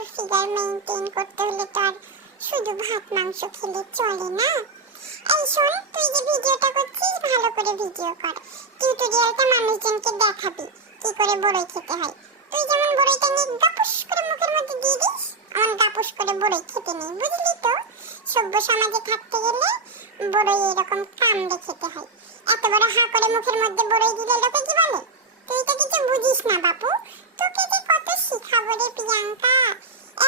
সুন্দর figure maintain করতে হলে তো আর শুধু ভাত মাংস খেলে চলে না। এই শোন, তুই যে ভিডিওটা করছিস ভালো করে ভিডিও কর, টিউটোরিয়ালটা মানুষজনকে দেখাবি কি করে বড়ই খেতে হয়। তুই যেমন বড়ইটা নিয়ে গাপুস করে মুখের মধ্যে দিয়ে দিস, আমার গাপুস করে বড়ই খেতে নেই, বুঝলি তো? সভ্য সমাজে থাকতে গেলে বড়ই এরকম কামড়ে খেতে হয়। এত বড় হা করে মুখের মধ্যে বড়ই দিলে লোকে কি বলে? তুই তো কিছু বুঝিস না বাপু, তোকে যে কত শিখাবো রে প্রিয়াঙ্কা,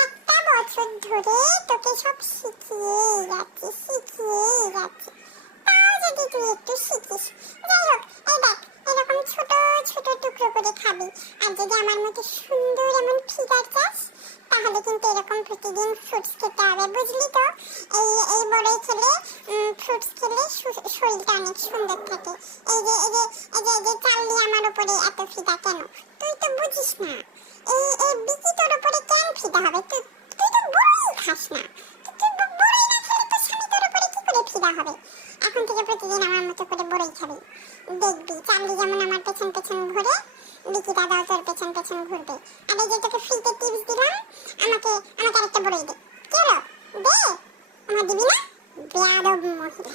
একটা বছর ধরে তোকে সব শিখিয়ে যাচ্ছি, তাও যদি তুই একটু শিখিস। যাই হোক, এই দেখ, এরকম ছোট ছোট টুকরো করে খাবি। আর যদি আমার মতো সুন্দর এমন ফিগার চাস তাহলে কিন্তু এরকম প্রতিদিন ফ্রুটস খেতে হবে, বুঝলি তো? এই বড়ই খেলে, ফ্রুটস খেলে শরীরটা অনেক সুন্দর থাকে। এই যে চাললি আমার উপরে এত ফিদা কেন? তুই তো বুঝিস না, এই বিকি তোর উপরে কেন ফিদা হবে? তুই তো বড়ই খাস না, তুই বড়ই না খেলে তো স্বামী তোর উপরে কি করে ফিদা হবে? এখন থেকে প্রতিদিন আমার মতো করে বড়ই খাবি, দেখবি চাললি যেমন আমার পেছন পেছন ঘুরে, বিকি দাদাও তোর পেছন পেছন ঘুরবে। আর এই যে তোকে ফ্রিতে টিপস দিলাম, আমাকে আরেকটা বড়ই দে। কি হলো? দে, আমার দিবি না? বেয়াদব মহিলা।